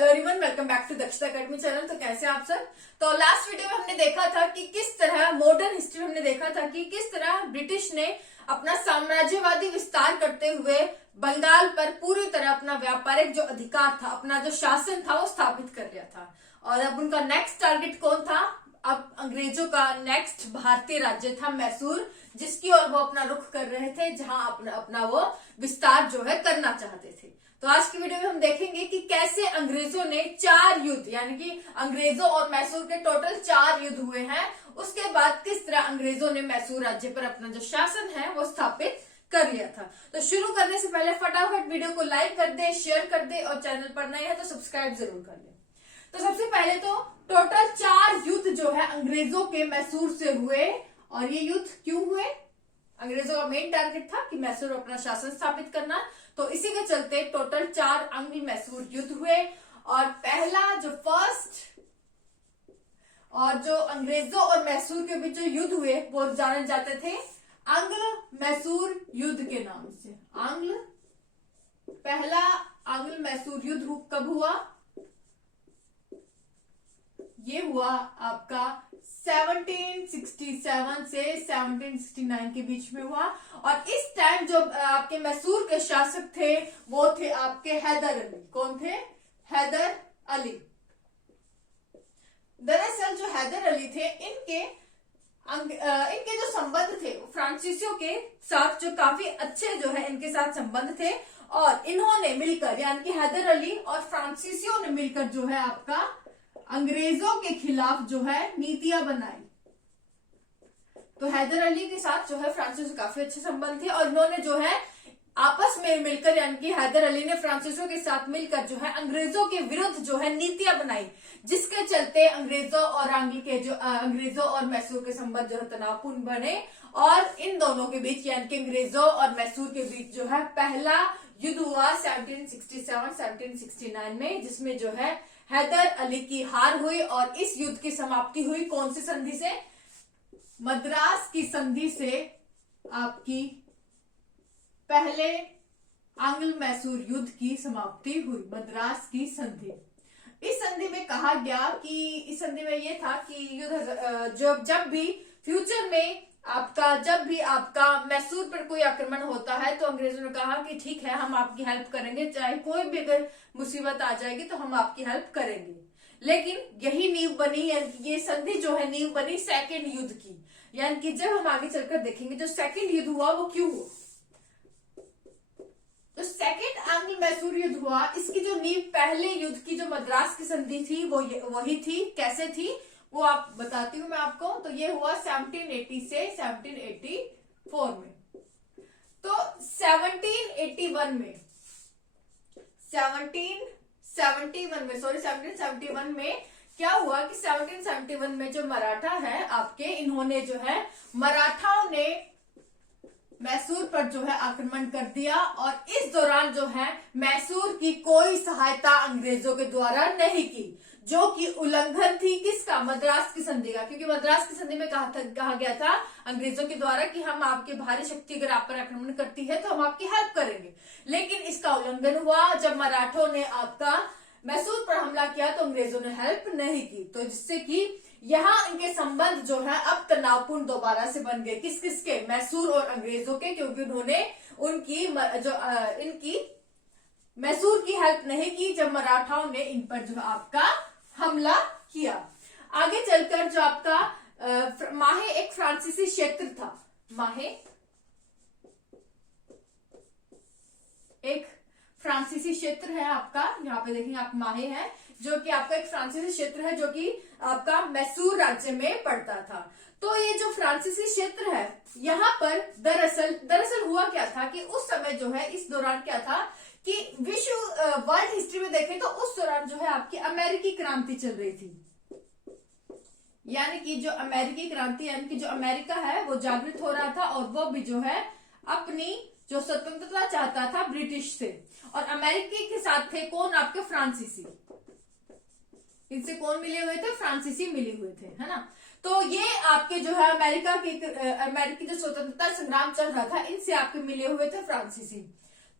Hello everyone, welcome back to Dakshata academy channel. तो कैसे आप सब। तो लास्ट वीडियो में हमने देखा था कि किस तरह मॉडर्न हिस्ट्री में हमने देखा था कि किस तरह ब्रिटिश ने अपना साम्राज्यवादी विस्तार करते हुए बंगाल पर पूरी तरह अपना व्यापारिक जो अधिकार था, अपना जो शासन था वो स्थापित कर लिया था। और अब उनका नेक्स्ट टारगेट कौन था? अब अंग्रेजों का नेक्स्ट भारतीय राज्य था मैसूर, जिसकी ओर वो अपना रुख कर रहे थे, जहां अपना वो विस्तार जो है करना चाहते थे। तो आज की वीडियो में हम देखेंगे कि कैसे अंग्रेजों ने 4 युद्ध, यानी कि अंग्रेजों और मैसूर के टोटल 4 युद्ध हुए हैं। उसके बाद किस तरह अंग्रेजों ने मैसूर राज्य पर अपना जो शासन है वो स्थापित कर लिया था। तो शुरू करने से पहले फटाफट वीडियो को लाइक कर दे, शेयर कर दे और चैनल पर नए हैं तो सब्सक्राइब जरूर कर ले। तो सबसे पहले तो टोटल 4 युद्ध जो है अंग्रेजों के मैसूर से हुए। और ये युद्ध क्यों हुए? अंग्रेजों का मेन टारगेट था कि मैसूर अपना शासन स्थापित करना, तो इसी के चलते टोटल 4 अंग्ल मैसूर युद्ध हुए। और पहला जो फर्स्ट और जो अंग्रेजों और मैसूर के बीच जो युद्ध हुए वो जाने जाते थे अंग्ल मैसूर युद्ध के नाम से। पहला अंग्ल मैसूर युद्ध कब हुआ? ये हुआ आपका 1767 से 1769 के बीच में हुआ। और इस टाइम जो आपके मैसूर के शासक थे वो थे आपके हैदर अली। कौन थे? हैदर अली। दरअसल जो हैदर अली थे इनके जो संबंध थे फ्रांसीसियों के साथ जो काफी अच्छे जो है इनके साथ संबंध थे। और इन्होंने मिलकर, यानी कि हैदर अली और फ्रांसीसियों ने मिलकर जो है आपका अंग्रेजों के खिलाफ जो है नीतियां बनाई। तो हैदर अली के साथ जो है फ्रांसीसियों से काफी अच्छे संबंध थे और इन्होंने जो है आपस में मिलकर, यानी कि हैदर अली ने फ्रांसीसियों के साथ मिलकर जो है अंग्रेजों के विरुद्ध जो है नीतियां बनाई, जिसके चलते अंग्रेजों और मैसूर के संबंध जो है तनावपूर्ण बने। और इन दोनों के बीच, यानी कि अंग्रेजों और मैसूर के बीच जो है पहला युद्ध हुआ 1767-1769 में, जिसमें जो है हैदर अली की हार हुई। और इस युद्ध की समाप्ति हुई कौन सी संधि से? मद्रास की संधि से आपकी पहले आंग्ल मैसूर युद्ध की समाप्ति हुई, मद्रास की संधि। इस संधि में कहा गया कि इस संधि में यह था कि युद्ध जब भी फ्यूचर में जब भी आपका मैसूर पर कोई आक्रमण होता है तो अंग्रेजों ने कहा कि ठीक है, हम आपकी हेल्प करेंगे, चाहे कोई भी अगर मुसीबत आ जाएगी तो हम आपकी हेल्प करेंगे। लेकिन यही नींव बनी, ये संधि जो है नींव बनी सेकेंड युद्ध की। यानी कि जब हम आगे चलकर देखेंगे जो सेकेंड युद्ध हुआ वो क्यों हुआ। तो सेकेंड आंग्ल मैसूर युद्ध हुआ, इसकी जो नींव पहले युद्ध की जो मद्रास की संधि थी वो वही थी। कैसे थी वो आप बताती हूँ मैं आपको। तो ये हुआ 1780 से 1784 में। तो 1771 में क्या हुआ कि 1771 में जो मराठा है आपके, इन्होंने जो है मराठाओं ने मैसूर पर जो है आक्रमण कर दिया। और इस दौरान जो है मैसूर की कोई सहायता अंग्रेजों के द्वारा नहीं की, जो कि उल्लंघन थी किसका? मद्रास की संधि का। क्योंकि मद्रास की संधि में कहा गया था अंग्रेजों के द्वारा कि हम आपकी भारी शक्ति अगर आप पर आक्रमण करती है तो हम आपकी हेल्प करेंगे। लेकिन इसका उल्लंघन हुआ। जब मराठों ने आपका मैसूर पर हमला किया तो अंग्रेजों ने हेल्प नहीं की, तो जिससे कि यहाँ इनके संबंध जो है अब तनावपूर्ण दोबारा से बन गए। किस किस के? मैसूर और अंग्रेजों के, क्योंकि उन्होंने इनकी मैसूर की हेल्प नहीं की जब मराठाओं ने इन पर जो आपका हमला किया। आगे चलकर जो आपका माहे एक फ्रांसीसी क्षेत्र था। माहे एक फ्रांसीसी क्षेत्र है आपका, यहाँ पे देखेंगे आप माहे है, जो कि आपका एक फ्रांसीसी क्षेत्र है जो कि आपका मैसूर राज्य में पड़ता था। तो ये जो फ्रांसीसी क्षेत्र है यहाँ पर दरअसल हुआ क्या था कि उस समय जो है इस दौरान क्या था कि वर्ल्ड हिस्ट्री में देखें तो उस दौरान जो है आपकी अमेरिकी क्रांति चल रही थी। यानी कि जो अमेरिकी क्रांति, यानी कि जो अमेरिका है वो जागृत हो रहा था और वो भी जो है अपनी जो स्वतंत्रता चाहता था ब्रिटिश से। और अमेरिकी के साथ थे कौन? आपके फ्रांसीसी। इनसे कौन मिले हुए थे? फ्रांसीसी मिले हुए थे, है ना। तो ये आपके जो है अमेरिकी जो स्वतंत्रता संग्राम चल रहा था इनसे आपके मिले हुए थे फ्रांसीसी।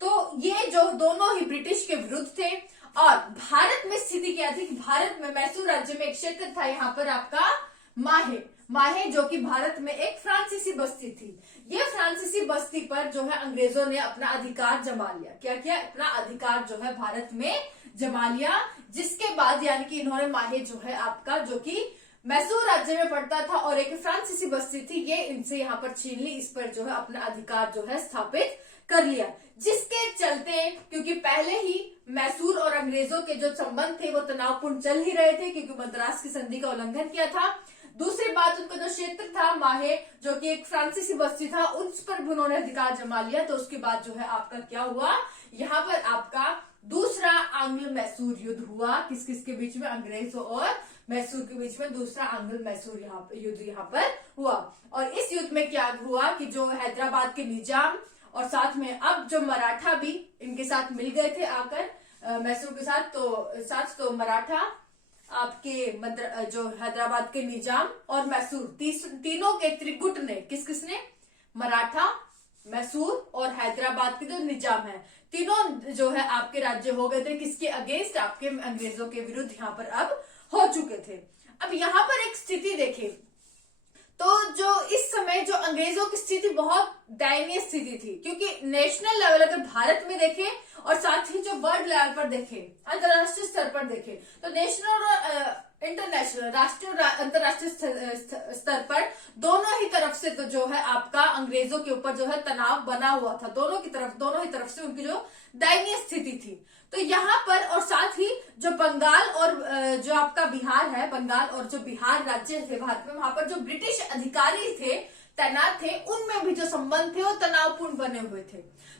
तो ये जो दोनों ही ब्रिटिश के विरुद्ध थे और भारत में स्थिति क्या थी कि भारत में मैसूर राज्य में एक क्षेत्र था यहाँ पर आपका माहे। माहे जो कि भारत में एक फ्रांसीसी बस्ती थी। ये फ्रांसीसी बस्ती पर जो है अंग्रेजों ने अपना अधिकार जमा लिया। क्या किया? अपना अधिकार जो है भारत में जमा लिया, जिसके बाद यानी कि इन्होंने माहे जो है आपका, जो कि मैसूर राज्य में पड़ता था और एक फ्रांसीसी बस्ती थी, ये इनसे यहाँ पर छीन ली, इस पर जो है अपना अधिकार जो है स्थापित कर लिया। जिसके चलते, क्योंकि पहले ही मैसूर और अंग्रेजों के जो संबंध थे वो तनावपूर्ण चल ही रहे थे, क्योंकि मद्रास की संधि का उल्लंघन किया था। दूसरी बात, उनका जो क्षेत्र था माहे, जो कि एक फ्रांसीसी बस्ती था, उस पर भी उन्होंने अधिकार जमा लिया। तो उसके बाद जो है आपका क्या हुआ, यहाँ पर आपका दूसरा आंग्ल मैसूर युद्ध हुआ। किस किस के बीच में? अंग्रेजों और मैसूर के बीच में दूसरा आंग्ल मैसूर युद्ध यहाँ पर हुआ। और इस युद्ध में क्या हुआ कि जो हैदराबाद के निजाम और साथ में अब जो मराठा भी इनके साथ मिल गए थे आकर मैसूर के साथ, तो मराठा आपके जो हैदराबाद के निजाम और मैसूर, तीनों के त्रिगुट ने, किसने? मराठा, मैसूर और हैदराबाद के जो निजाम है, तीनों जो है आपके राज्य हो गए थे किसके अगेंस्ट? आपके अंग्रेजों के विरुद्ध यहाँ पर अब हो चुके थे। अब यहाँ पर एक स्थिति देखें तो जो इस समय जो अंग्रेजों की स्थिति बहुत दयनीय स्थिति थी, क्योंकि नेशनल लेवल अगर भारत में देखें और साथ ही जो वर्ल्ड लेवल पर देखें, अंतरराष्ट्रीय स्तर पर देखें, तो नेशनल और इंटरनेशनल, राष्ट्रीय और अंतरराष्ट्रीय स्तर पर दोनों ही तरफ से तो जो है आपका अंग्रेजों के ऊपर जो है तनाव बना हुआ था। दोनों ही तरफ से उनकी जो दयनीय स्थिति थी। तो यहाँ पर और साथ ही जो बंगाल और जो आपका बिहार है, बंगाल और जो बिहार राज्य थे भारत में, वहां पर जो ब्रिटिश अधिकारी थे, तैनात थे, उनमें भी जो संबंध थे वो तनावपूर्ण बने हुए थे।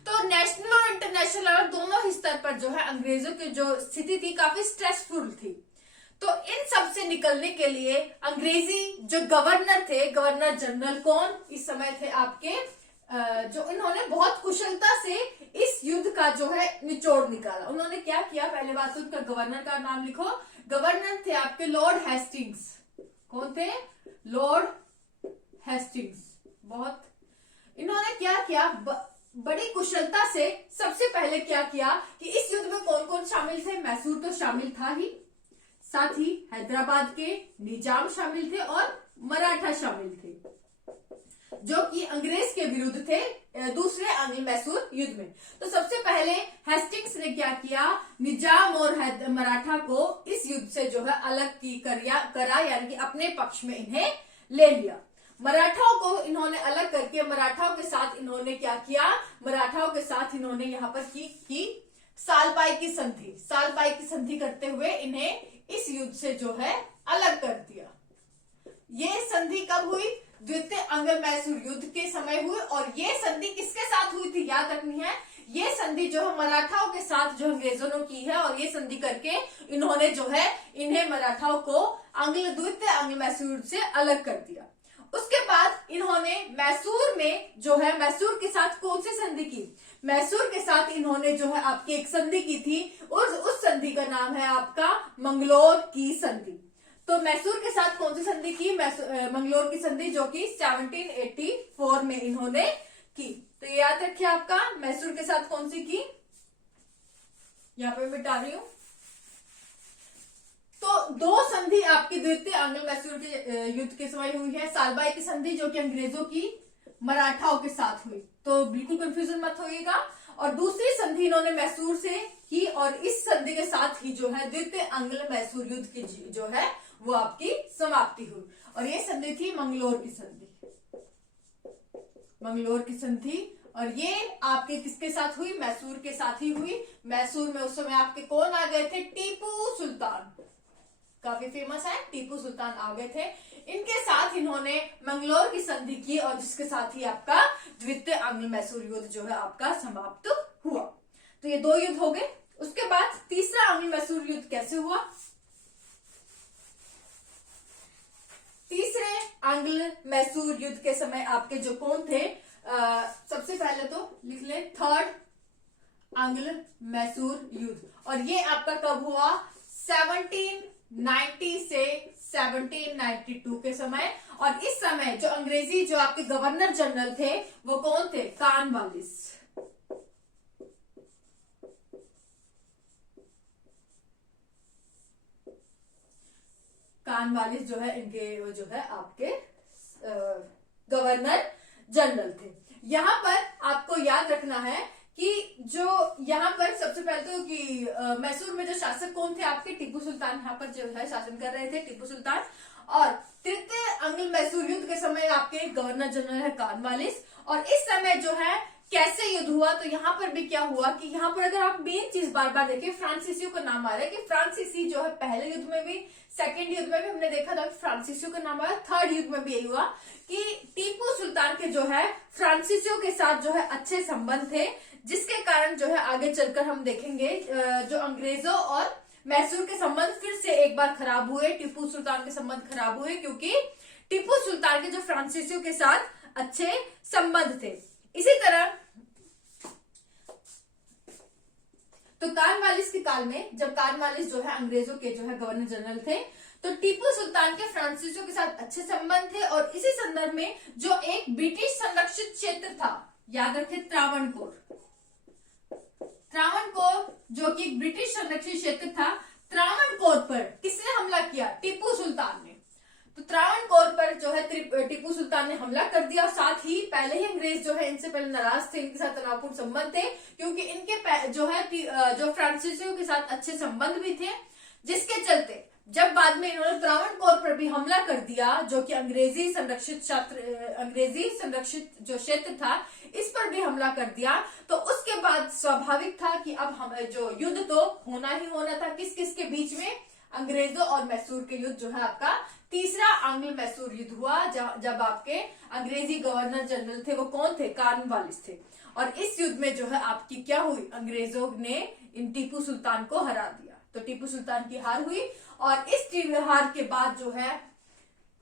तो नेशनल और इंटरनेशनल लेवल दोनों ही स्तर पर जो है अंग्रेजों की जो स्थिति थी काफी स्ट्रेसफुल थी। तो इन सब से निकलने के लिए अंग्रेजी जो गवर्नर थे, गवर्नर जनरल कौन इस समय थे आपके, जो इन्होंने बहुत कुशलता से इस युद्ध का जो है निचोड़ निकाला। उन्होंने क्या किया? पहले बात तो उनका गवर्नर का नाम लिखो। गवर्नर थे आपके लॉर्ड हेस्टिंग्स। कौन थे? Lord Hastings. बहुत इन्होंने क्या किया? बड़ी कुशलता से सबसे पहले क्या किया कि इस युद्ध में कौन कौन शामिल थे? मैसूर तो शामिल था ही, साथ ही हैदराबाद के निजाम शामिल थे और मराठा शामिल थे, जो कि अंग्रेज के विरुद्ध थे दूसरे आंग्ल मैसूर युद्ध में। तो सबसे पहले हेस्टिंग्स ने क्या किया? निजाम और मराठा को इस युद्ध से जो है अलग करा, यानी कि अपने पक्ष में इन्हें ले लिया। मराठाओं को इन्होंने अलग करके मराठाओं के साथ इन्होंने क्या किया? मराठाओं के साथ इन्होंने यहाँ पर की सालपाई की संधि। सालपाई की संधि करते हुए इन्हें इस युद्ध से जो है अलग कर दिया। ये संधि कब हुई? द्वितीय आंग्ल मैसूर युद्ध के समय हुई। और ये संधि किसके साथ हुई थी याद रखनी है। ये संधि जो है मराठाओं के साथ जो अंग्रेजों ने की है, और ये संधि करके इन्होंने जो है इन्हें मराठाओं को द्वितीय आंग्ल मैसूर युद्ध से अलग कर दिया। उसके बाद इन्होंने मैसूर में जो है मैसूर के साथ कौन सी संधि की? मैसूर के साथ इन्होंने जो है आपकी एक संधि की थी, उस संधि का नाम है आपका मंगलोर की संधि। तो मैसूर के साथ कौन सी संधि की? मंगलोर की संधि, जो कि 1784 में इन्होंने की। तो ये याद रखिए आपका मैसूर के साथ कौन सी की, यहाँ पे मिटा रही हूं। तो दो संधि आपकी द्वितीय आंग्ल मैसूर के युद्ध के समय हुई है। सालबाई की संधि जो कि अंग्रेजों की मराठाओं के साथ हुई, तो बिल्कुल कंफ्यूजन मत होइएगा। और दूसरी संधि इन्होंने मैसूर से की, और इस संधि के साथ ही जो है द्वितीय आंग्ल मैसूर युद्ध की जो है वो आपकी समाप्ति हुई। और ये संधि थी मंगलोर की संधि। मंगलोर की संधि, और ये आपके किसके साथ हुई? मैसूर के साथ ही हुई। मैसूर में उस समय आपके कौन आ गए थे? टीपू सुल्तान, काफी फेमस है, टीपू सुल्तान आ गए थे। इनके साथ इन्होंने मंगलोर की संधि की, और जिसके साथ ही आपका द्वितीय आंग्ल मैसूर युद्ध जो है आपका समाप्त हुआ। तो ये दो युद्ध हो गए। उसके बाद तीसरा आंग्ल मैसूर युद्ध कैसे हुआ? तीसरे आंग्ल मैसूर युद्ध के समय आपके जो कौन थे, सबसे पहले तो लिख ले थर्ड आंग्ल मैसूर युद्ध। और ये आपका कब हुआ? 1790 से 1792 के समय। और इस समय जो अंग्रेजी जो आपके गवर्नर जनरल थे वो कौन थे? कॉर्नवालिस। कॉर्नवालिस जो है इनके वो जो है आपके गवर्नर जनरल थे। यहाँ पर आपको याद रखना है कि जो यहाँ पर सबसे पहले तो कि मैसूर में जो शासक कौन थे आपके, टीपू सुल्तान यहाँ पर जो है शासन कर रहे थे, टीपू सुल्तान। और तृतीय अंग्ल मैसूर युद्ध के समय आपके गवर्नर जनरल है कॉर्नवालिस। और इस समय जो है कैसे युद्ध हुआ, तो यहाँ पर भी क्या हुआ कि यहाँ पर अगर आप मेन चीज बार बार देखें, फ्रांसीसियों का नाम आ रहा है कि फ्रांसीसी जो है पहले युद्ध में भी, सेकेंड युद्ध में भी हमने देखा था कि फ्रांसीसियों का नाम आया, थर्ड युद्ध में भी यही हुआ कि टीपू सुल्तान के जो है फ्रांसीसियों के साथ जो है अच्छे संबंध थे, जिसके कारण जो है आगे चलकर हम देखेंगे जो अंग्रेजों और मैसूर के संबंध फिर से एक बार खराब हुए, टीपू सुल्तान के संबंध खराब हुए, क्योंकि टीपू सुल्तान के जो फ्रांसीसियों के साथ अच्छे संबंध थे। इसी तरह तो कॉर्नवालिस के काल में, जब कॉर्नवालिस जो है अंग्रेजों के जो है गवर्नर जनरल थे, तो टीपू सुल्तान के फ्रांसीसियों के साथ अच्छे संबंध थे। और इसी संदर्भ में जो एक ब्रिटिश संरक्षित क्षेत्र था, याद रखें त्रावणकोर, त्रावणकोर जो कि एक ब्रिटिश संरक्षित क्षेत्र था, त्रावणकोर पर किसने हमला किया, टीपू सुल्तान ने। तो त्रावणकोर पर जो है टीपू सुल्तान ने हमला कर दिया। साथ ही पहले ही अंग्रेज जो है इनसे पहले नाराज थे, इनके साथ तनावपूर्ण संबंध थे, क्योंकि इनके जो है जो फ्रांसीसियों के साथ अच्छे संबंध भी थे, जिसके चलते जब बाद में इन्होंने त्रावणकोर पर भी हमला कर दिया, जो कि अंग्रेजी संरक्षित जो क्षेत्र था, इस पर भी हमला कर दिया, तो उसके बाद स्वाभाविक था कि अब हम जो युद्ध तो होना ही होना था, किस किस के बीच में, अंग्रेजों और मैसूर के युद्ध जो है आपका तीसरा आंग्ल मैसूर युद्ध हुआ, जब आपके अंग्रेजी गवर्नर जनरल थे वो कौन थे, कॉर्नवालिस थे। और इस युद्ध में जो है आपकी क्या हुई, अंग्रेजों ने इन टीपू सुल्तान को हरा दिया, तो टीपू सुल्तान की हार हुई। और इस हार के बाद जो है,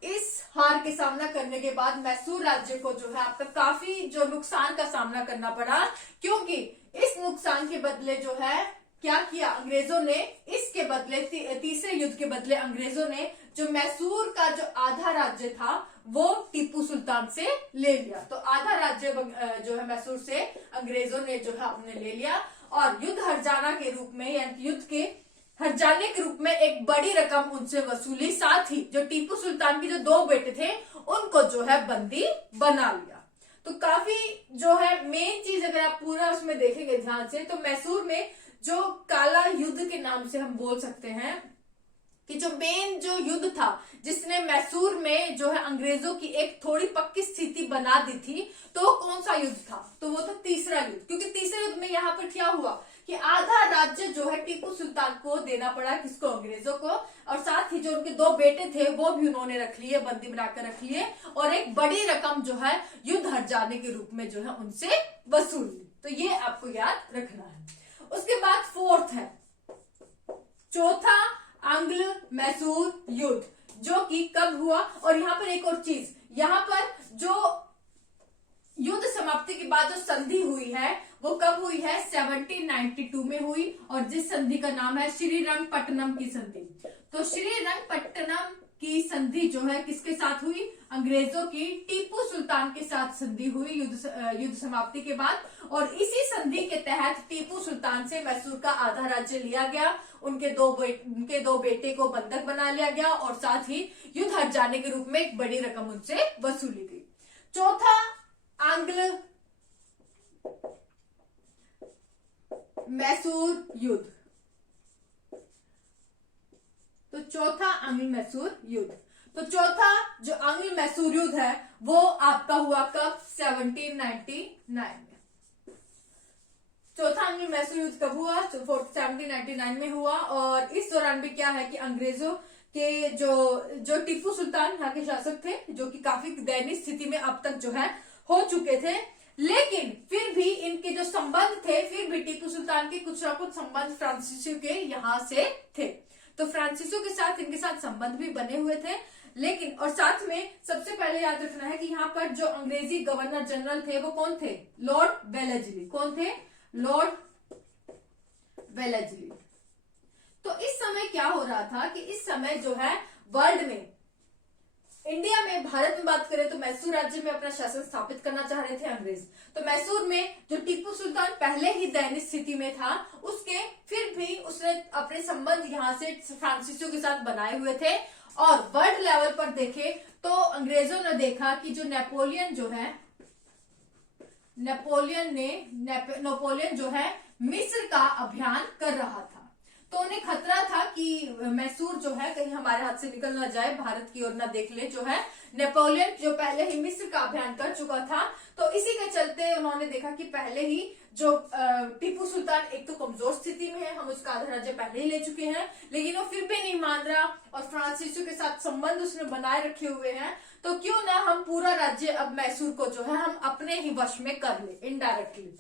इस हार के सामना करने के बाद मैसूर राज्य को जो है आपका काफी जो नुकसान का सामना करना पड़ा, क्योंकि इस नुकसान के बदले जो है क्या किया अंग्रेजों ने, इसके बदले तीसरे युद्ध के बदले अंग्रेजों ने जो मैसूर का जो आधा राज्य था वो टीपू सुल्तान से ले लिया। तो आधा राज्य जो है मैसूर से अंग्रेजों ने जो है अपने ले लिया, और युद्ध हर्जाना के रूप में, यानी युद्ध के हर्जाने के रूप में एक बड़ी रकम उनसे वसूली। साथ ही जो टीपू सुल्तान के जो दो बेटे थे उनको जो है बंदी बना लिया। तो काफी जो है मेन चीज अगर आप पूरा उसमें देखेंगे ध्यान से, तो मैसूर में जो काला युद्ध के नाम से हम बोल सकते हैं कि जो मेन जो युद्ध था जिसने मैसूर में जो है अंग्रेजों की एक थोड़ी पक्की स्थिति बना दी थी, तो कौन सा युद्ध था, तो वो था तीसरा युद्ध। क्योंकि तीसरे युद्ध में यहाँ पर क्या हुआ कि आधा राज्य जो है टीपू सुल्तान को देना पड़ा, किसको, अंग्रेजों को, और साथ ही जो उनके दो बेटे थे वो भी उन्होंने रख लिए, बंदी बनाकर रख लिए, और एक बड़ी रकम जो है युद्ध हर्जाने के रूप में जो है उनसे वसूल ली। तो ये आपको याद रखना है। उसके बाद फोर्थ है चौथा आंग्ल मैसूर युद्ध, जो कि कब हुआ। और यहाँ पर एक और चीज, यहाँ पर जो युद्ध समाप्ति के बाद जो संधि हुई है वो कब हुई है, 1792 में हुई, और जिस संधि का नाम है श्रीरंगपट्टनम की संधि। तो श्रीरंगपट्टनम की संधि जो है किसके साथ हुई, अंग्रेजों की टीपू सुल्तान के साथ संधि हुई युद्ध समाप्ति के बाद। और इसी संधि के तहत टीपू सुल्तान से मैसूर का आधा राज्य लिया गया, उनके दो बेटे को बंधक बना लिया गया, और साथ ही युद्ध हर्जाने के रूप में एक बड़ी रकम उनसे वसूली गई। चौथा आंग्ल मैसूर युद्ध, तो चौथा आंग्ल मैसूर युद्ध, तो चौथा जो आंग्ल मैसूर युद्ध है वो आपका हुआ कब, 1799 में। चौथा आंग्ल मैसूर युद्ध कब हुआ, 1799 में हुआ। और इस दौरान भी क्या है कि अंग्रेजों के जो टीपू सुल्तान यहाँ के शासक थे, जो कि काफी दयनीय स्थिति में अब तक जो है हो चुके थे, लेकिन फिर भी इनके जो संबंध थे, फिर भी टीपू सुल्तान के कुछ ना कुछ संबंध फ्रांसीसियों के यहाँ से थे। तो फ्रांसीसियों के साथ इनके साथ संबंध भी बने हुए थे। लेकिन और साथ में सबसे पहले याद रखना है कि यहाँ पर जो अंग्रेजी गवर्नर जनरल थे वो कौन थे, लॉर्ड वेलेस्ली। कौन थे, लॉर्ड वेलेस्ली। तो इस समय क्या हो रहा था कि इस समय जो है वर्ल्ड में, इंडिया में, भारत में बात करें तो मैसूर राज्य में अपना शासन स्थापित करना चाह रहे थे अंग्रेज। तो मैसूर में जो टीपू सुल्तान पहले ही दयनीय स्थिति में था, उसके फिर भी उसने अपने संबंध यहाँ से फ्रांसीसियों के साथ बनाए हुए थे, और वर्ल्ड लेवल पर देखे तो अंग्रेजों ने देखा कि जो नेपोलियन जो है मिस्र का अभियान कर रहा था। तो उन्हें खतरा था कि मैसूर जो है कहीं हमारे हाथ से निकल ना जाए, भारत की ओर ना देख ले। जो है नेपोलियन जो पहले ही मिस्र का अभियान कर चुका था, तो इसी के चलते उन्होंने देखा कि पहले ही जो टीपू सुल्तान एक तो कमजोर स्थिति में है, हम उसका आधा राज्य पहले ही ले चुके हैं, लेकिन वो फिर भी नहीं मान रहा और फ्रांसीसियों के साथ संबंध उसने बनाए रखे हुए हैं, तो क्यों ना हम पूरा राज्य अब मैसूर को जो है हम अपने ही वश में कर ले इनडायरेक्टली।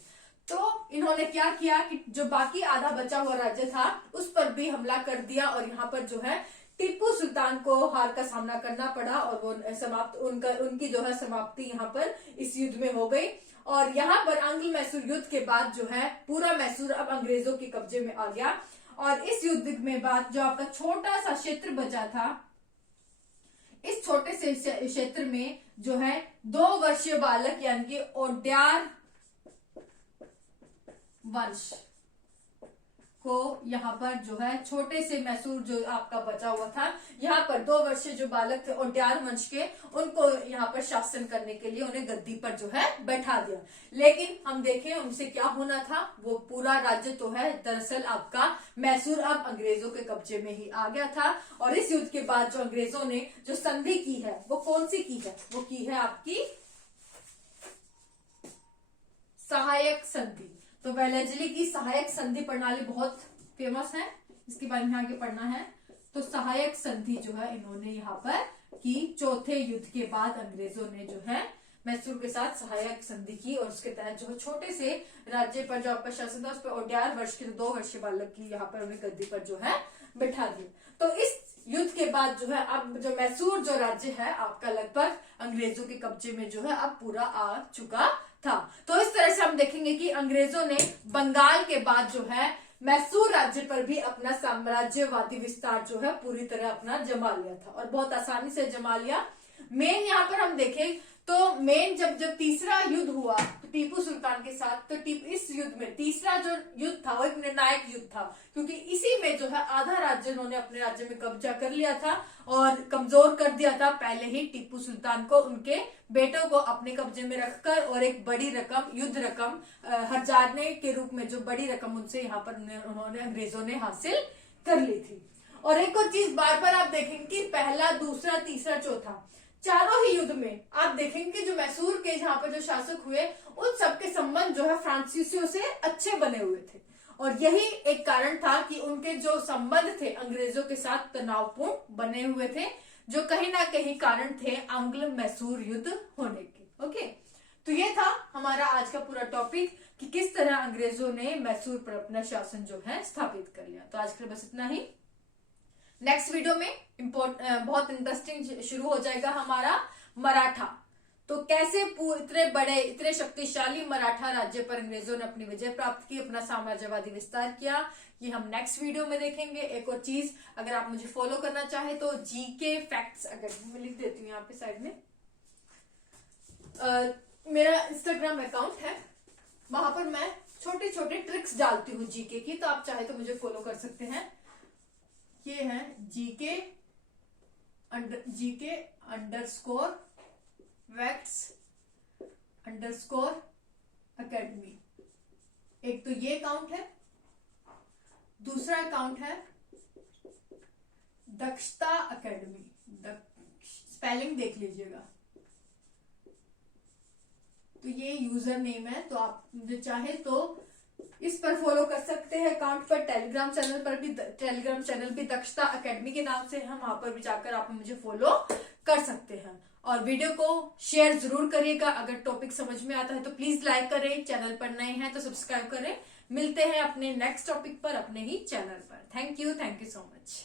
तो इन्होंने क्या किया कि जो बाकी आधा बचा हुआ राज्य था उस पर भी हमला कर दिया और यहाँ पर जो है टीपू सुल्तान को हार का सामना करना पड़ा और वो उनकी जो है समाप्ति यहाँ पर इस युद्ध में हो गई। और यहाँ पर आंग्ल मैसूर युद्ध के बाद जो है पूरा मैसूर अब अंग्रेजों के कब्जे में आ गया। और इस युद्ध में बाद जो आपका छोटा सा क्षेत्र बचा था, इस छोटे से क्षेत्र में जो है 2 वर्षीय बालक यानी कि ओड्यार वंश को यहाँ पर जो है छोटे से मैसूर जो आपका बचा हुआ था, यहाँ पर 2 वर्षीय जो बालक थे ओड्यार वंश के, उनको यहाँ पर शासन करने के लिए उन्हें गद्दी पर जो है बैठा दिया। लेकिन हम देखें उनसे क्या होना था, वो पूरा राज्य तो है दरअसल आपका मैसूर अब अंग्रेजों के कब्जे में ही आ गया था। और इस युद्ध के बाद जो अंग्रेजों ने जो संधि की है वो कौन सी की है, वो की है आपकी सहायक संधि। तो वेलेस्ली की सहायक संधि प्रणाली बहुत फेमस है, इसके बारे में आगे पढ़ना है। तो सहायक संधि जो है इन्होंने यहाँ पर की, चौथे युद्ध के बाद अंग्रेजों ने जो है मैसूर के साथ सहायक संधि की और उसके तहत जो छोटे से राज्य पर जो आपका शासन था उस पर ओड्यार वर्ष के 2 वर्षीय बालक की यहाँ पर उन्हें गद्दी पर जो है बैठा दिया। तो इस युद्ध के बाद जो है अब जो मैसूर जो राज्य है आपका लगभग अंग्रेजों के कब्जे में जो है अब पूरा आ चुका था। तो इस तरह से हम देखेंगे कि अंग्रेजों ने बंगाल के बाद जो है मैसूर राज्य पर भी अपना साम्राज्यवादी विस्तार जो है पूरी तरह अपना जमा लिया था और बहुत आसानी से जमा लिया। मेन यहाँ पर हम देखें तो मेन जब तीसरा युद्ध हुआ तो टीपू सुल्तान के साथ, तो इस युद्ध में तीसरा जो युद्ध था वो एक निर्णायक युद्ध था, क्योंकि इसी में जो है आधा राज्य उन्होंने अपने राज्य में कब्जा कर लिया था और कमजोर कर दिया था पहले ही टीपू सुल्तान को, उनके बेटों को अपने कब्जे में रखकर, और एक बड़ी रकम युद्ध रकम हर्जाने के रूप में जो बड़ी रकम उनसे यहाँ पर उन्होंने अंग्रेजों ने हासिल कर ली थी। और एक और चीज बार बार आप देखेंगे कि पहला, दूसरा, तीसरा, चौथा चारों ही युद्ध में आप देखेंगे कि जो मैसूर के यहाँ पर जो शासक हुए उन सबके संबंध जो है फ्रांसीसियों से अच्छे बने हुए थे और यही एक कारण था कि उनके जो संबंध थे अंग्रेजों के साथ तनावपूर्ण बने हुए थे, जो कहीं ना कहीं कारण थे आंग्ल मैसूर युद्ध होने के। ओके, तो ये था हमारा आज का पूरा टॉपिक कि किस तरह अंग्रेजों ने मैसूर पर अपना शासन जो है स्थापित कर लिया। तो आज के लिए बस इतना ही। नेक्स्ट वीडियो में बहुत इंटरेस्टिंग शुरू हो जाएगा हमारा मराठा। तो कैसे इतने बड़े, इतने शक्तिशाली मराठा राज्य पर अंग्रेजों ने अपनी विजय प्राप्त की, अपना साम्राज्यवादी विस्तार किया, ये हम नेक्स्ट वीडियो में देखेंगे। एक और चीज, अगर आप मुझे फॉलो करना चाहे तो जीके फैक्ट्स अकेडमी में लिख देती हूँ यहाँ पे साइड में, मेरा इंस्टाग्राम अकाउंट है, वहां पर मैं छोटे छोटे ट्रिक्स डालती हूँ जीके की, तो आप चाहे तो मुझे फॉलो कर सकते हैं। ये है GK underscore facts underscore academy. एक तो ये अकाउंट है, दूसरा अकाउंट है दक्षता अकेडमी, स्पेलिंग देख लीजिएगा। तो ये यूजर नेम है, तो आप मुझे चाहे तो इस पर फॉलो कर सकते हैं अकाउंट पर। टेलीग्राम चैनल भी दक्षता अकेडमी के नाम से है, वहां पर भी जाकर आप मुझे फॉलो कर सकते हैं। और वीडियो को शेयर जरूर करिएगा। अगर टॉपिक समझ में आता है तो प्लीज लाइक करें, चैनल पर नए हैं तो सब्सक्राइब करें। मिलते हैं अपने नेक्स्ट टॉपिक पर अपने ही चैनल पर। Thank you so much.